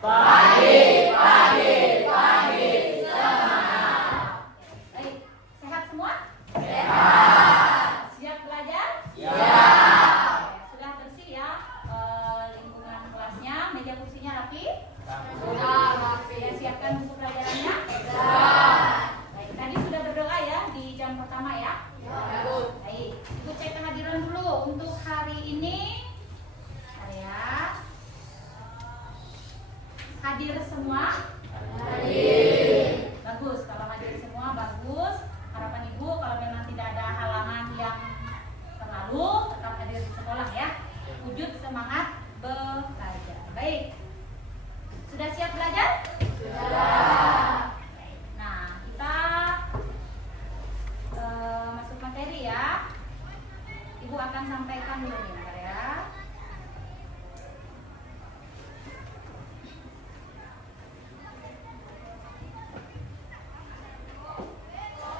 Pagi, pagi, pagi, semangat. Baik, sehat semua? Sehat. Siap belajar? Ya. Sudah bersih ya lingkungan kelasnya, meja kursinya rapi? Sudah rapi. Sudah siapkan buku pelajarannya? Sudah. Baik, tadi sudah berdoa ya di jam pertama ya? Ya. Baik, Ibu cek kehadiran dulu untuk hari ini. Ya. Hadir semua? Hadir. Bagus, kalau hadir semua bagus. Harapan Ibu kalau memang tidak ada halangan yang terlalu, tetap hadir di sekolah ya. Wujud semangat belajar. Baik. Sudah siap belajar? Sudah. Nah, kita masuk materi ya. Ibu akan sampaikan dulu nih, bentar ya.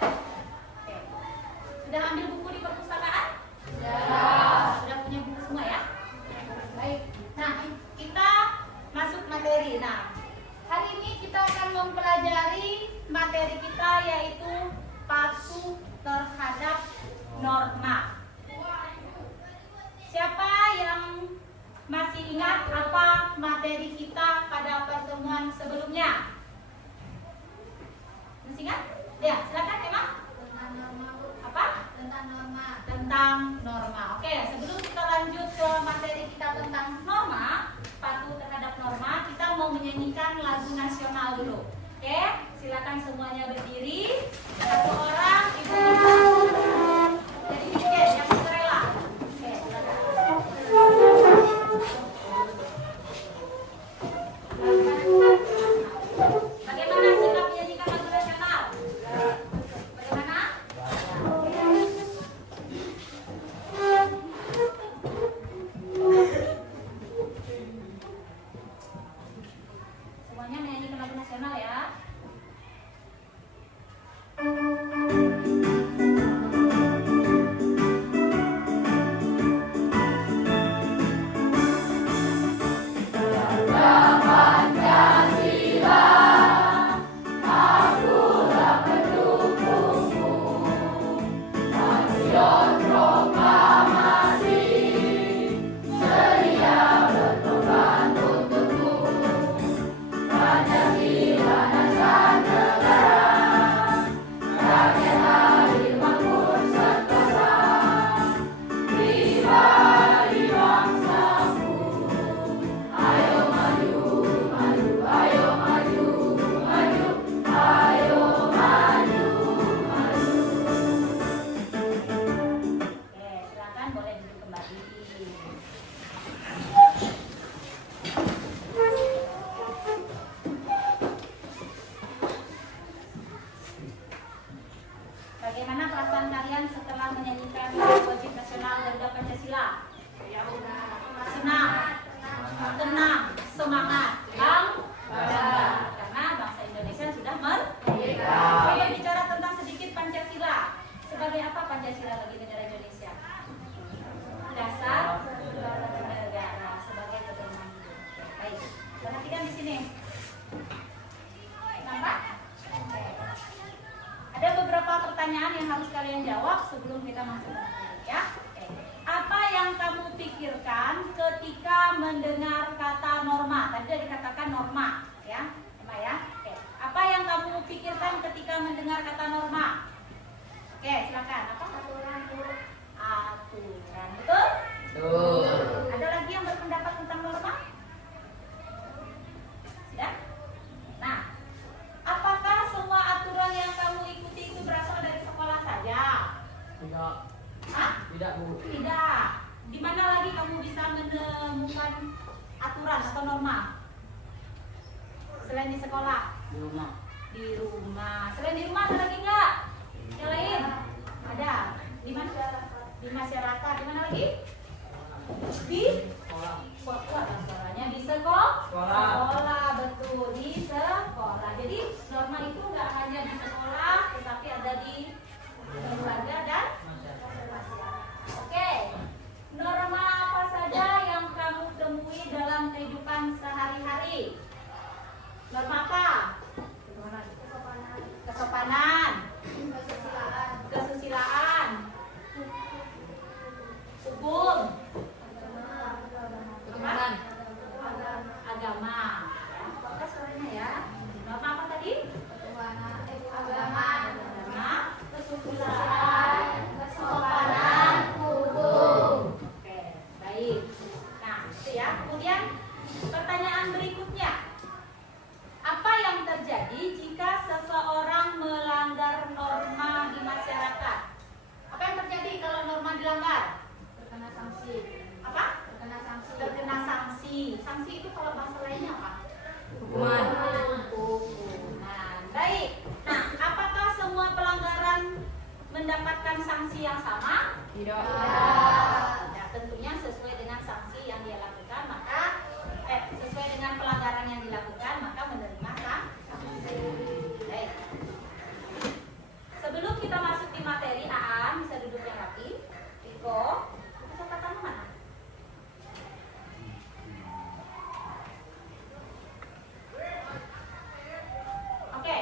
Oke. Sudah ambil buku di perpustakaan? Sudah punya buku semua ya? Baik. Nah, kita masuk materi. Nah, hari ini kita akan mempelajari materi kita yaitu patuh terhadap norma. Siapa yang masih ingat apa materi kita pada pertemuan sebelumnya? Masih ingat? Ya, silakan Emma. Apa? Tentang norma. Oke, sebelum kita lanjut ke materi kita tentang norma, patuh terhadap norma, kita mau menyanyikan lagu nasional dulu. Oke, silakan semuanya berdiri. Satu orang, ibu jadi mikir yang sukarela. Oke, silakan. Bagaimana sikap menyanyikan lagu nasional? Bagaimana? Semuanya menyanyikan lagu nasional ya. Oke, silakan boleh duduk kembali. Bagaimana perasaan kalian setelah menyanyikan lagu wajib nasional Garuda Pancasila? Senang, tenang, semangat, bangga. Karena bangsa Indonesia sudah merdeka. Coba bicara tentang sedikit Pancasila. Sebagai apa Pancasila bagi negara Indonesia? Dasar negara sebagai pedoman hidup. Baik, perhatikan di sini. Nampak? Oke. Ada beberapa pertanyaan yang harus kalian jawab sebelum kita masuk ke materi ya. Oke. Apa yang kamu pikirkan ketika mendengar kata norma? Tadi sudah dikatakan norma, ya, Emma ya. Oke. Apa yang kamu pikirkan ketika mendengar kata norma? Oke, silakan. Apa? Aturan. Betul? Ada lagi yang berpendapat tentang norma? Sudah? Nah, apakah semua aturan yang kamu ikuti itu berasal dari sekolah saja? Tidak. Hah? Tidak, Bu. Tidak. Di mana lagi kamu bisa menemukan aturan atau norma? Selain di sekolah? Di rumah. Di rumah. Selain di rumah ada lagi nggak? Yang lain? Ada. Di mana? Di masyarakat. Di mana lagi? Di Sekolah. suaranya di sekolah. Sekolah. Betul, di sekolah. Jadi norma itu nggak hanya di sekolah, tetapi ada di keluarga dan masyarakat. Oke. Norma apa saja yang kamu temui dalam kehidupan sehari-hari? Norma apa? Kesopanan. Kesopanan, Kesusilaan. kesusilaan, hukum, Agama. agama. Ya, fokus suaranya ya. Norma apa tadi? Agama. Agama, Kesusilaan. Kesopanan. Hukum. Oke, baik. Nah, itu ya. Kemudian pertanyaan berikutnya. Apa yang terjadi jika seseorang melanggar norma di masyarakat? Apa yang terjadi kalau norma dilanggar? Terkena sanksi. Apa? Terkena sanksi. Terkena sanksi. Sanksi itu kalau bahasa lainnya apa? Hukuman. Hukuman. Baik. Nah, apakah semua pelanggaran mendapatkan sanksi yang sama? Tidak. Nah, tentunya sesuai dengan sanksi yang dia lakukan, maka sesuai dengan pelanggaran yang dilakukan, maka menerima sanksi. Baik. Sebelum kita masuk di materi, Aan bisa duduk yang rapi. Riko, buku catatan mana? Oke,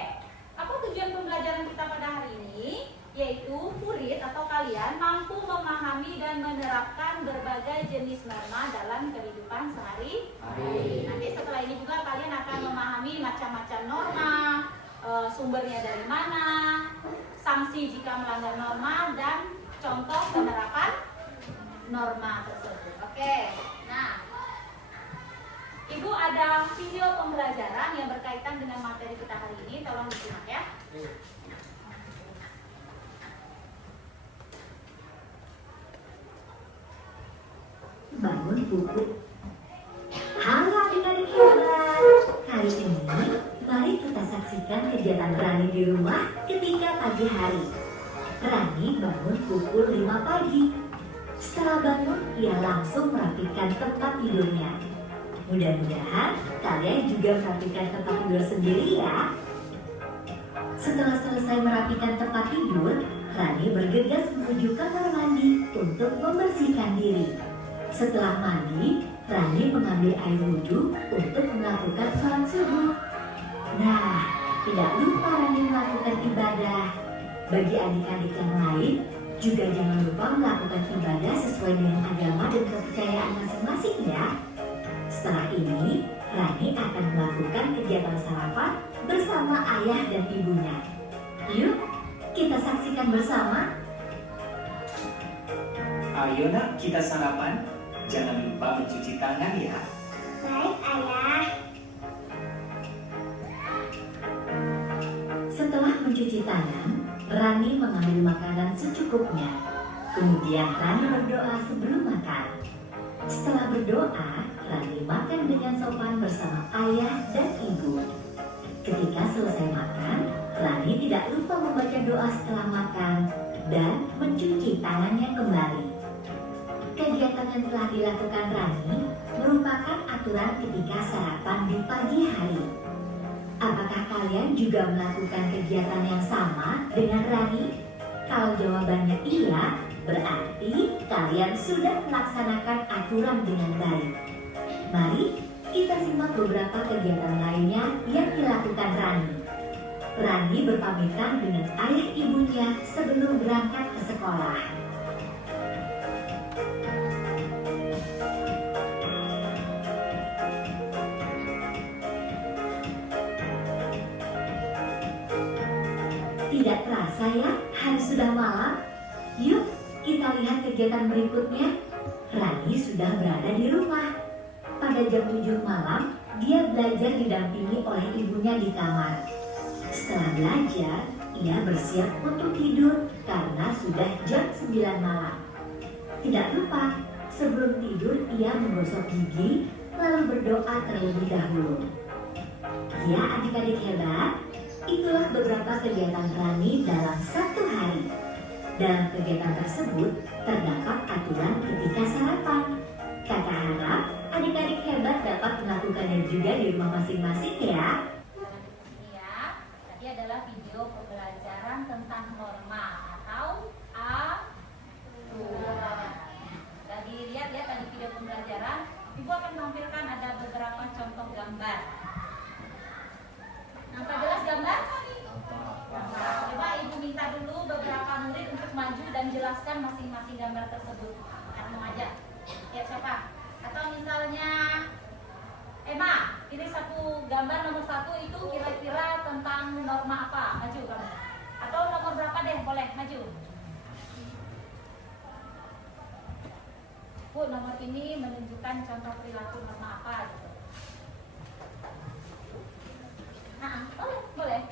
apa tujuan pembelajaran kita pada hari ini? Yaitu murid atau kalian mampu memahami dan menerapkan berbagai jenis norma dalam kehidupan sehari-hari. Nanti setelah ini juga kalian akan memahami macam-macam norma, sumbernya dari mana, sanksi jika melanggar norma, dan contoh penerapan norma tersebut. Oke, nah, Ibu ada video pembelajaran yang berkaitan dengan materi kita hari ini, tolong disimak ya. Bangun pupuk. Halo adik-adik hebat. Kali ini mari kita saksikan kegiatan Rani di rumah ketika pagi hari. Rani bangun pukul 5 pagi. Setelah bangun, ia langsung merapikan tempat tidurnya. Mudah-mudahan kalian juga merapikan tempat tidur sendiri ya. Setelah selesai merapikan tempat tidur, Rani bergegas menuju kamar mandi untuk membersihkan diri. Setelah mandi, Rani mengambil air wudhu untuk melakukan sholat subuh. Nah, tidak lupa Rani melakukan ibadah. Bagi adik-adik yang lain, juga jangan lupa melakukan ibadah sesuai dengan agama dan kepercayaan masing-masing ya. Setelah ini, Rani akan melakukan kegiatan sarapan bersama ayah dan ibunya. Yuk, kita saksikan bersama. Ayo nak, kita sarapan. Jangan lupa mencuci tangan ya. Baik, ayah. Setelah mencuci tangan, Rani mengambil makanan secukupnya. Kemudian Rani berdoa sebelum makan. Setelah berdoa, Rani makan dengan sopan bersama ayah dan ibu. Ketika selesai makan, Rani tidak lupa membaca doa setelah makan dan mencuci tangannya kembali. Kegiatan yang telah dilakukan Rani merupakan aturan ketika sarapan di pagi hari. Apakah kalian juga melakukan kegiatan yang sama dengan Rani? Kalau jawabannya iya, berarti kalian sudah melaksanakan aturan dengan baik. Mari kita simak beberapa kegiatan lainnya yang dilakukan Rani. Rani berpamitan dengan ayah ibunya sebelum berangkat ke sekolah. Tidak terasa ya, hari sudah malam. Yuk, kita lihat kegiatan berikutnya. Rani sudah berada di rumah. Pada jam 7 malam, dia belajar didampingi oleh ibunya di kamar. Setelah belajar, ia bersiap untuk tidur karena sudah jam 9 malam. Tidak lupa, sebelum tidur ia menggosok gigi, lalu berdoa terlebih dahulu. Ya adik-adik hebat, itulah beberapa kegiatan Rani dalam satu hari. Dalam kegiatan tersebut, terdapat aturan ketika sarapan. Kakak harap adik-adik hebat dapat melakukannya juga di rumah masing-masing ya. Ini ya, tadi adalah video pembelajaran tentang norma atau aturan. Tadi lihat ya, tadi video pembelajaran, Ibu akan tampilkan ada beberapa contoh gambar. jelaskan masing-masing gambar tersebut. Kamu aja. Ya siapa? Atau misalnya Emma, pilih satu gambar nomor 1 itu kira-kira tentang norma apa? Maju kamu. Atau nomor berapa deh? Boleh maju. Bu, nomor ini menunjukkan contoh perilaku norma apa gitu. Nah, boleh.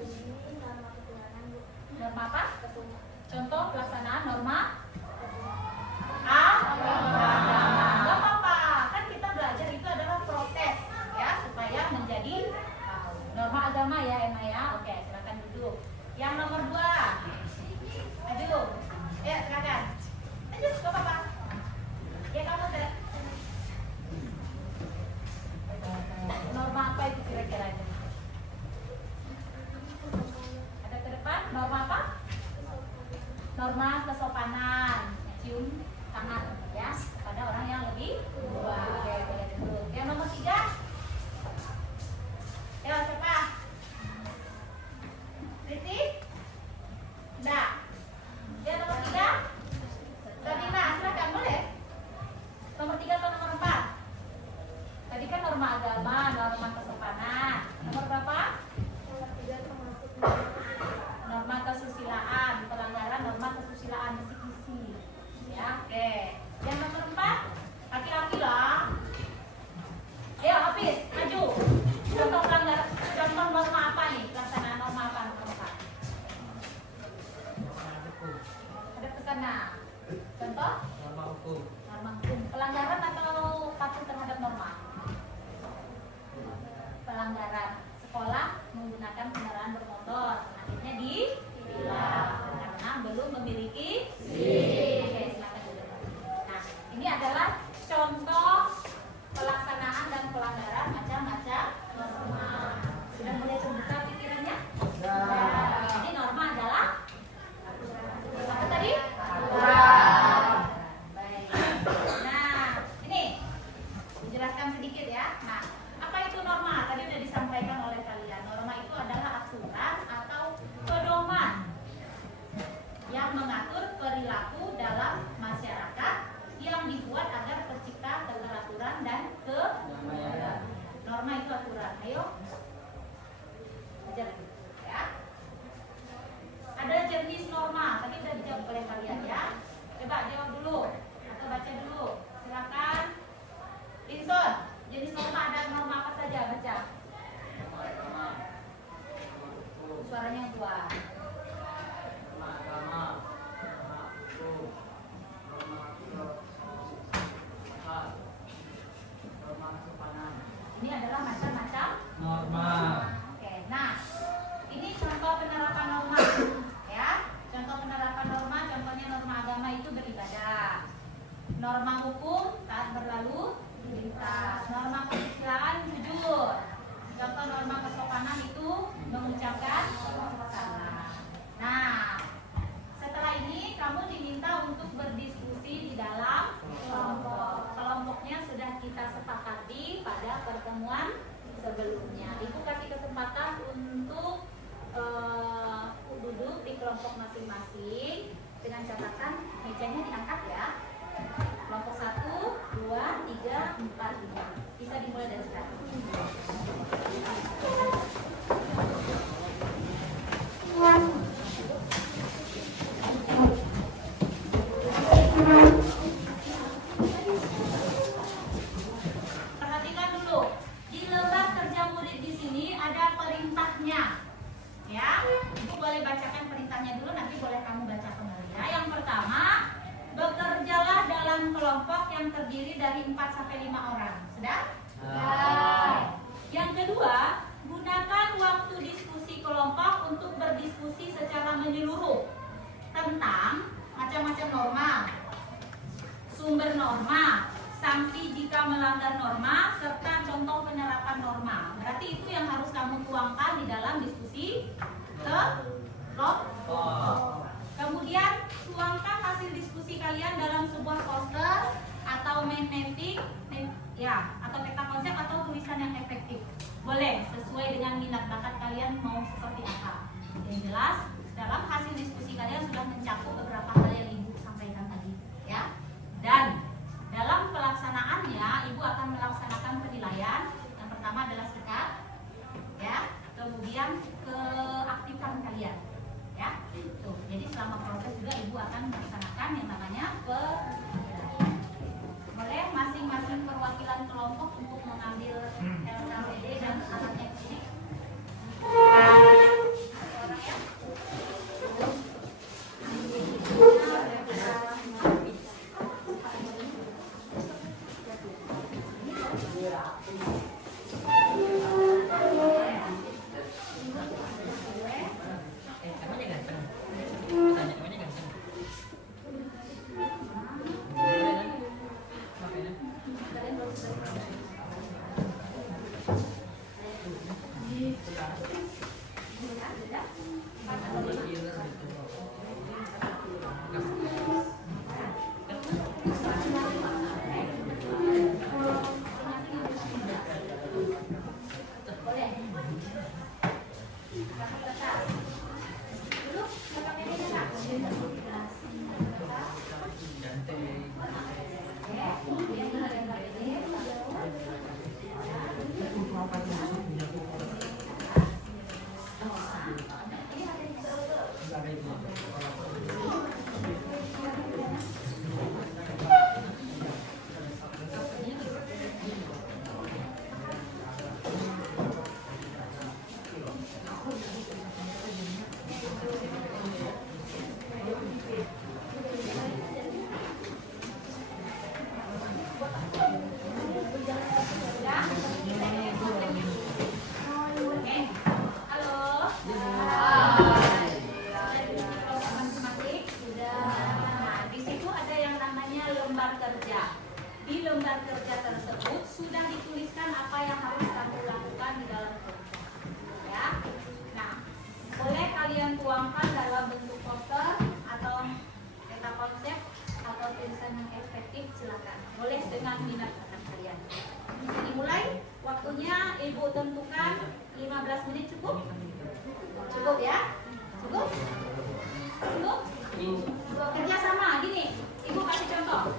Ini norma keturunan, Bu. Norma apa? Keturunan. Contoh pelaksanaan norma agama. Gak apa-apa, kan kita belajar itu adalah proses ya supaya menjadi norma agama ya Emma ya. Oke, silakan duduk. Yang nomor 2, maju. Ya silakan. Maju, gak apa-apa. Ya kamu deh. Norma apa itu kira-kira? Ada ke depan, norma apa? Norma kesopanan, cium tangan ya kepada orang yang lebih tua. Oke, boleh duduk. Yang nomor 3, ya siapa? Riti? Enggak. Yang nomor 3, Sabina, silakan boleh. Nomor 3 atau nomor 4? Tadi kan norma agama, norma kesopanan. Nomor berapa? Nomor 3 termasuk Norma kesusilaan, pelanggaran norma kesusilaan, kisi-kisi. Ya, oke. Yang nomor 4, laki-laki lah. Ayo, Hafiz, maju. Contoh pelanggaran, contoh norma apa nih? Pelaksanaan norma apa nomor 4? Ada ke sana. Contoh? Norma hukum. Norma hukum. Pelanggaran atau patuh terhadap norma? Pelanggaran. Sekolah menggunakan kendaraan bermotor, akhirnya ditilang karena belum memiliki SIM. Oke, silakan duduk. Nah, ini adalah contoh pelaksanaan dan pelanggaran macam-macam norma. Sudah mulai terbuka pikirannya? Ya. Jadi norma adalah apa tadi? Baik. Nah, ini dijelaskan sedikit ya. Nah, apa itu norma? Tadi sudah disampaikan oleh kalian. Norma itu adalah aturan atau pedoman yang mengatur perilaku dalam masyarakat yang dibuat agar tercipta keteraturan dan kedamaian. Norma itu aturan. Ayo, ajar ya. Ada jenis norma. Tadi sudah dijawab oleh kalian ya. Coba jawab dulu atau baca dulu. Silakan. Inson, jenis norma ada norma apa saja? Baca. Suaranya yang kuat. Norma agama. Norma hukum. Norma kesopanan. Ini adalah macam-macam Norma. Oke, nah ini contoh penerapan norma ya. Contoh penerapan norma, contohnya norma agama itu beribadah. Norma hukum taat berlalu lintas. Norma kesusilaan jujur. Contoh norma kesopanan itu mengucapkan salam. Nah, setelah ini kamu diminta untuk berdiskusi di dalam kelompok. Kelompoknya sudah kita sepakati pada pertemuan sebelumnya. Ibu kasih kesempatan untuk duduk di kelompok masing-masing dengan catatan mejanya diangkat ya. Kelompok 1, 2, 3, 4, 5. Bisa dimulai dari sekarang. Perhatikan dulu. Di lembar kerja murid di sini ada perintahnya. Ya, Ibu boleh bacakan perintahnya dulu, nanti boleh kamu baca kembali ya. Yang pertama, bekerjalah dalam kelompok yang terdiri dari 4 sampai 5 orang. Sudah? Yang kedua, gunakan waktu diskusi kelompok untuk berdiskusi secara menyeluruh tentang macam-macam norma, sumber norma, sanksi jika melanggar norma, serta contoh penerapan norma. Berarti itu yang harus kamu tuangkan di dalam diskusi kelompok. Kemudian tuangkan hasil diskusi kalian dalam sebuah poster atau magnetic ya, atau peta konsep atau tulisan yang efektif. Boleh sesuai dengan minat bakat kalian mau seperti apa. Yang jelas dalam hasil diskusi kalian sudah mencakup beberapa hal yang Ibu sampaikan tadi, ya. Dan dalam pelaksanaannya, Ibu akan melaksanakan penilaian. Yang pertama adalah sikat, ya. Kemudian keaktifan kalian, ya. Tuh, jadi selama proses juga Ibu akan melaksanakan yang namanya penilaian. Boleh masing-masing perwakilan kelompok untuk mengambil LKPD dan alatnya di sini. Orang ya. Emangnya ganteng? Tanya, emangnya ganteng? Di lembar kerja tersebut sudah dituliskan apa yang harus kamu lakukan di dalam kelompok. Ya. Nah, boleh kalian tuangkan dalam bentuk poster atau peta konsep atau tulisan yang efektif, silakan. Boleh dengan minat bakat kalian. Bisa dimulai. Waktunya Ibu tentukan 15 menit cukup? Cukup ya? Cukup? Cukup? Kerja sama gini. Ibu kasih contoh.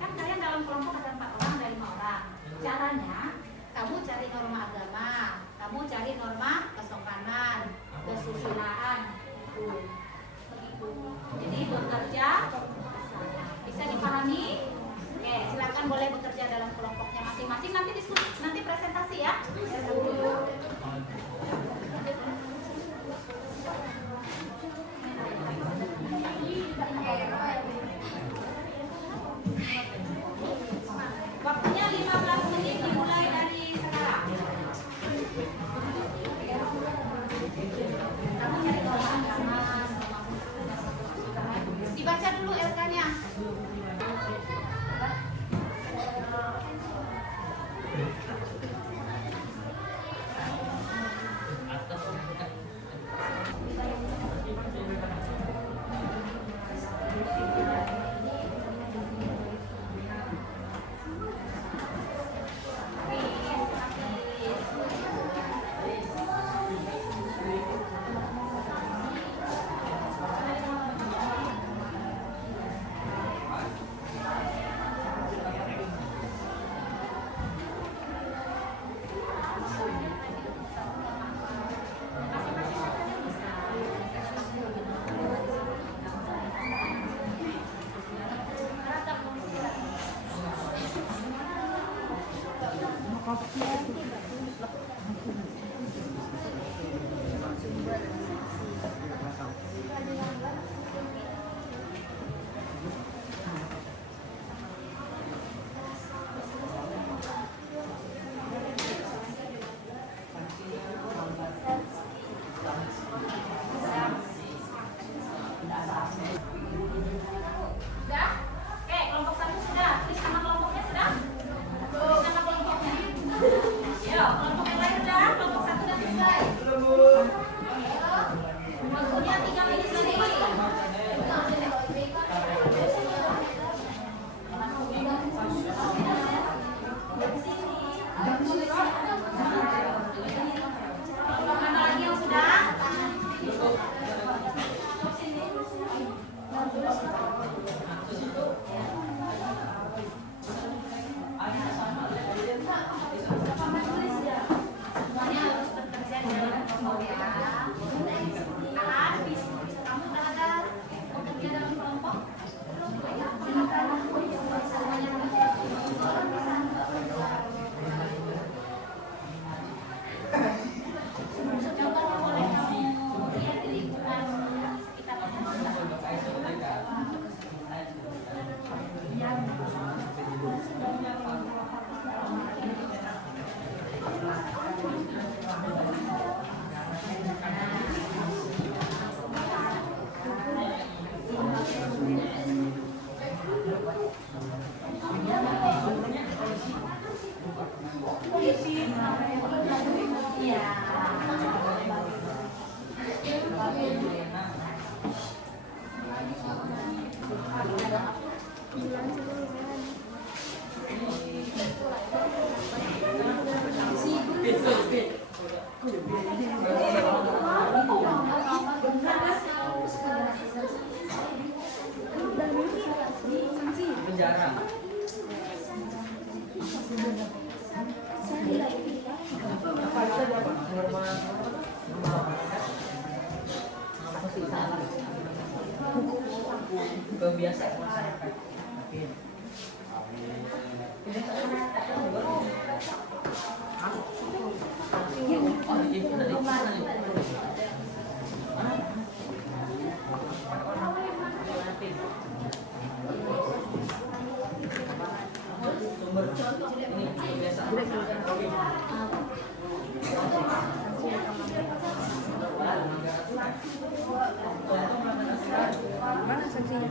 Kan kalian dalam kelompok ada 4 orang dari 5 orang. Caranya, kamu cari norma agama, kamu cari norma kesopanan, kesusilaan, begitu. Jadi bekerja bisa dipahami. Oke, silakan boleh bekerja dalam kelompoknya masing-masing. Nanti diskusi, nanti presentasi ya. Waktunya 15 menit dimulai dari sekarang. Kamu cari norma agama. Dibaca dulu LK-nya. Sudah? Oke, kelompok 1 sudah. Tulis nama kelompoknya sudah? Tulis nama kelompoknya. Yo, kelompok yang lain sudah? Biasa. Mana saksinya?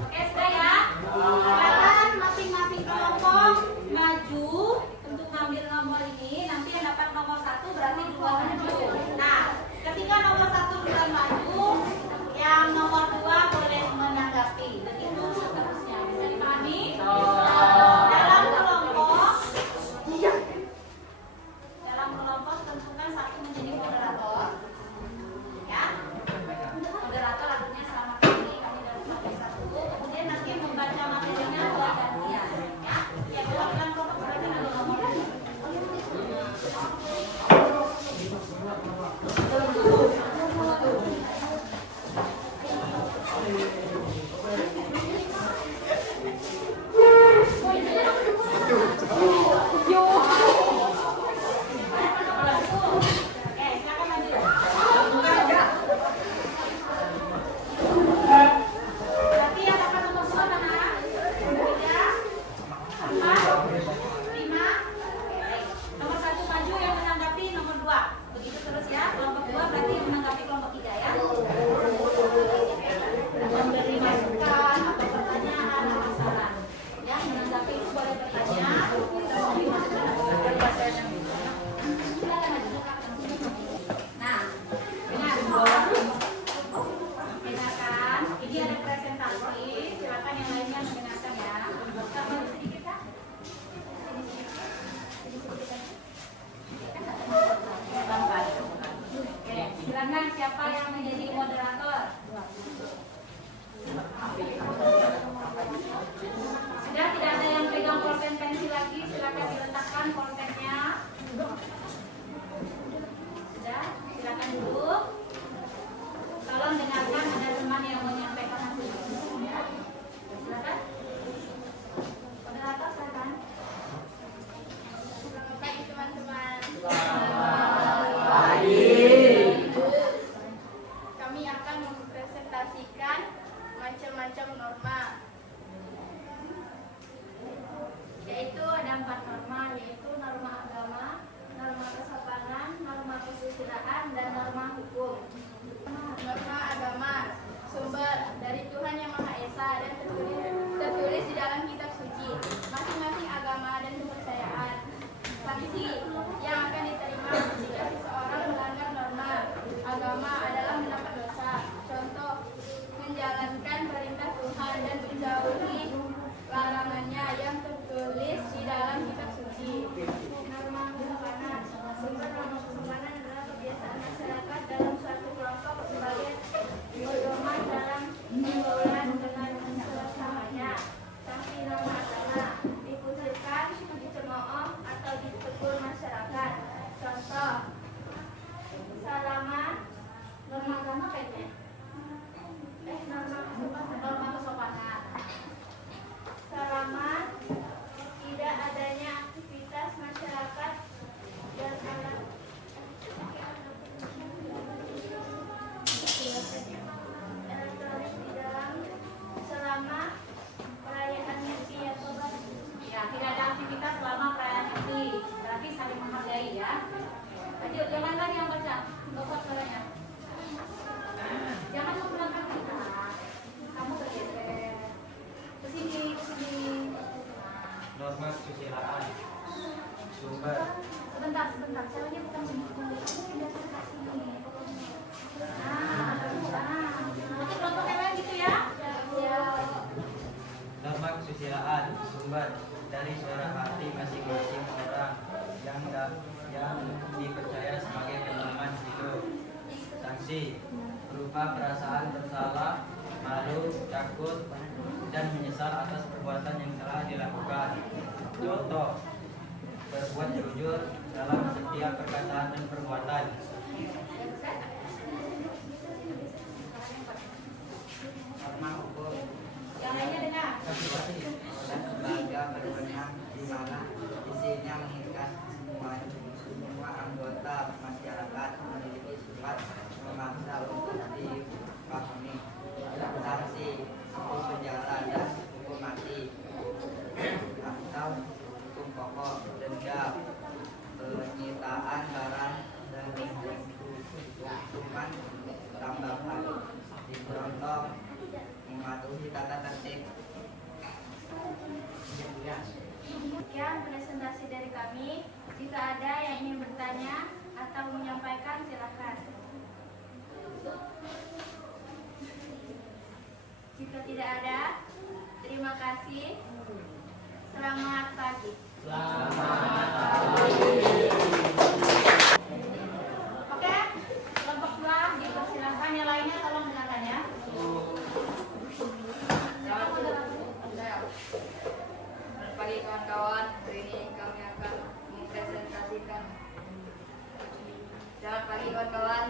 Oke, sudah ya. Silakan masing-masing kelompok maju untuk ngambil nomor ini. Nanti yang dapat nomor 1 berarti dua maju. Nah, ketika nomor 1 sudah maju, yang nomor 2 boleh menanggapi. Begitu seterusnya. Bisa dipahami? Bentar, caranya bukan begitu. Pindah ke sini. Nanti kelompok yang lain gitu ya. Norma kesusilaan sumber dari suara hati masing-masing orang yang dipercaya sebagai pedoman hidup. Sanksi berupa perasaan bersalah, malu, takut, dan menyesal atas perbuatan yang telah dilakukan. Contoh, berbuat jujur dalam setiap perkataan dan perbuatan. Norma hukum Yang lainnya dengar. dan lembaga berwenang di mana isinya mengikat semua anggota masyarakat memiliki sifat memaksa untuk dipahami. Sanksi hukum penjara dan hukum mati atau hukum pokok, denda, penyitaan barang dan hukuman tambahan. Contoh, mematuhi tata tertib. Sekian presentasi dari kami. Jika ada yang ingin bertanya atau menyampaikan, silakan. Jika tidak ada, terima kasih. Selamat pagi. Oke, kelompok 2 dipersilahkan. Yang lainnya tolong dengarkan ya. Selamat pagi kawan-kawan, hari ini kami akan mempresentasikan. Selamat pagi kawan-kawan.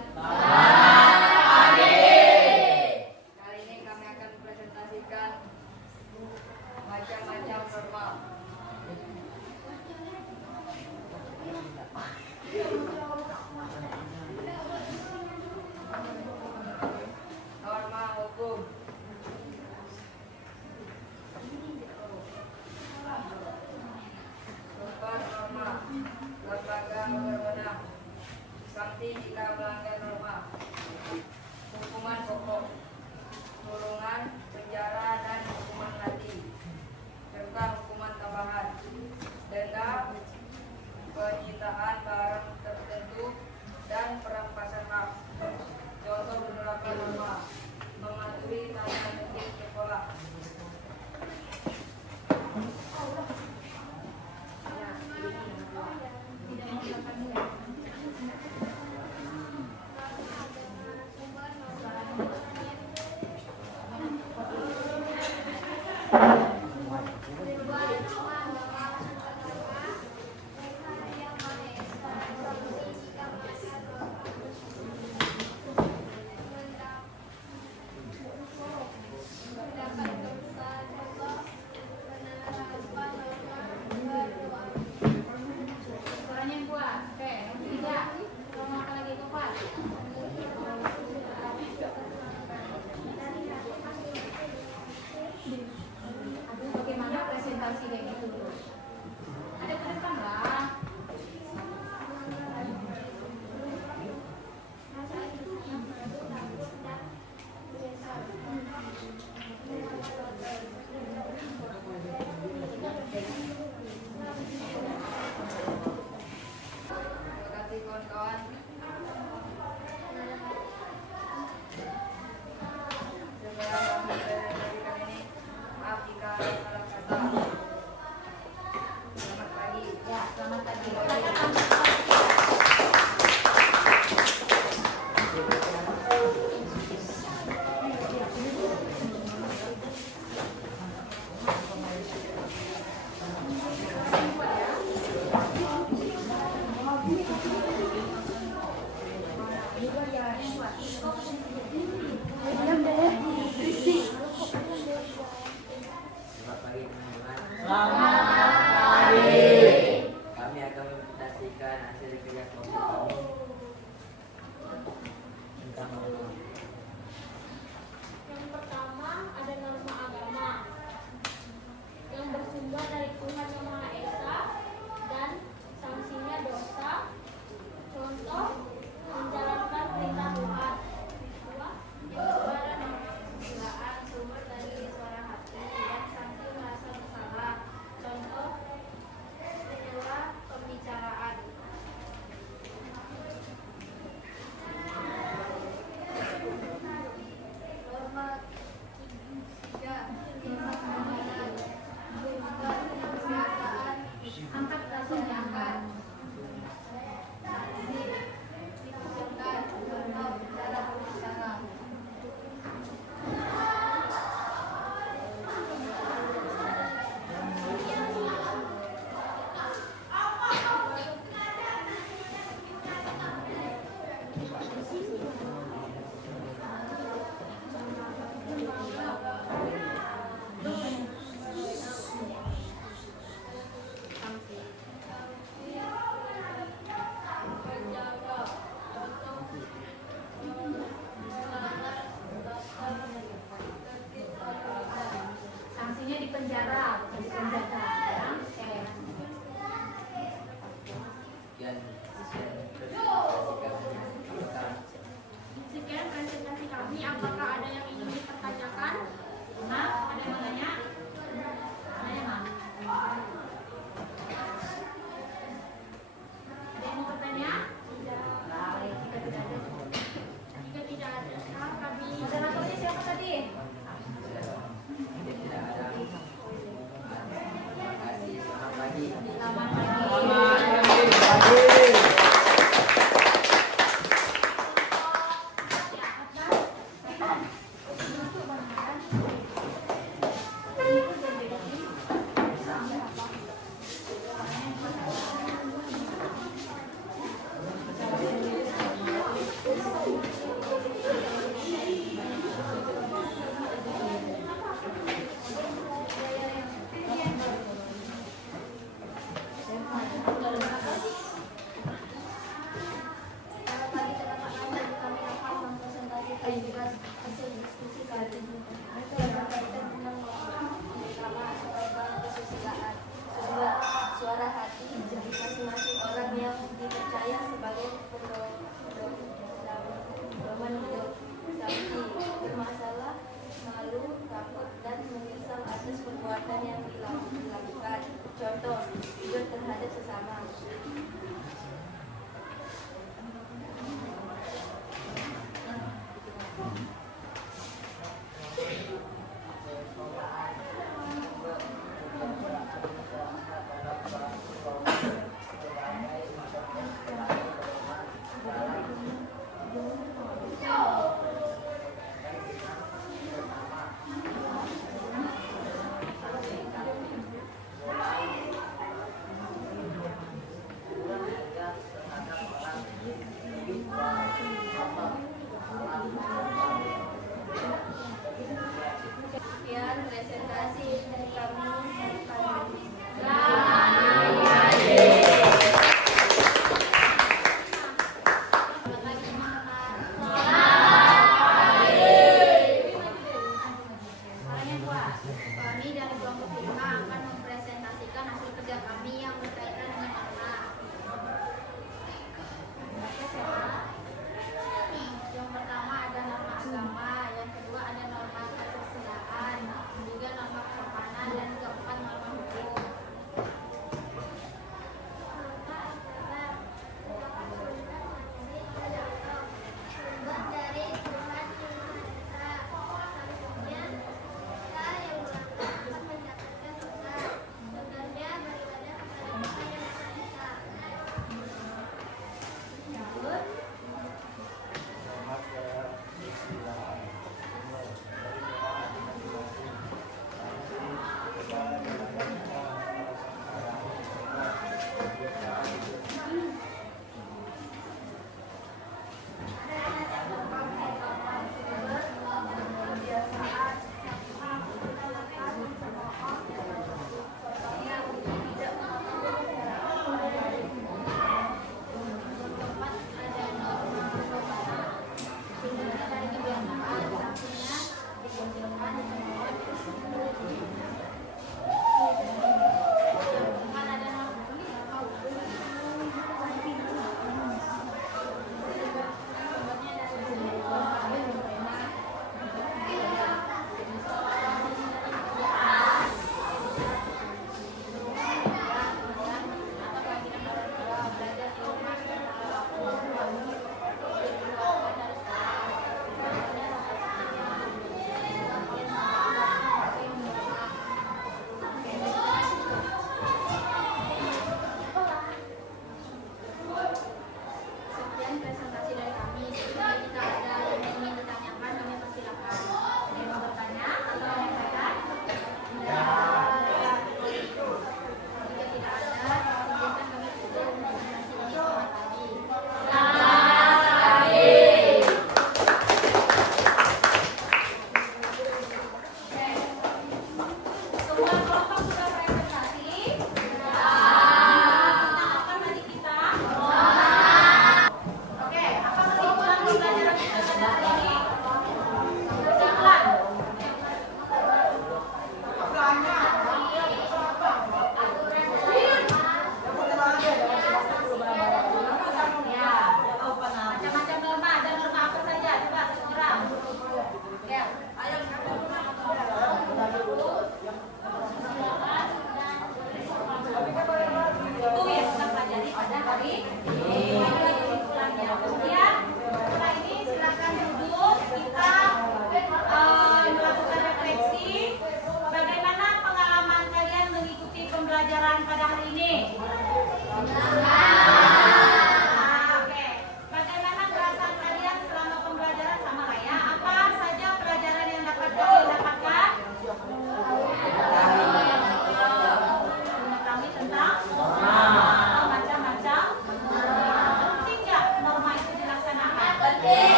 Kali ini kami akan mempresentasikan macam-macam norma. Norma hukum. Norma lembaga berwenang. Sanksi jika melanggar norma. Hukuman pokok, kurungan, penjara, dan hukuman mati serta hukuman tambahan, denda, penyitaan barang tertentu, dan perampasan hak. Contoh penerapan norma: mematuhi tata tertib sekolah. Suaranya yang kuat. Oke, yang ketiga. Kalau makan lagi kuat. Bagaimana presentasi kayak gitu? Ada ke depan lah. Terima kasih kawan-kawan. Setelah kami presentasikan ini, maaf jika ada salah kata. Selamat pagi. Ya, selamat pagi. Silakan.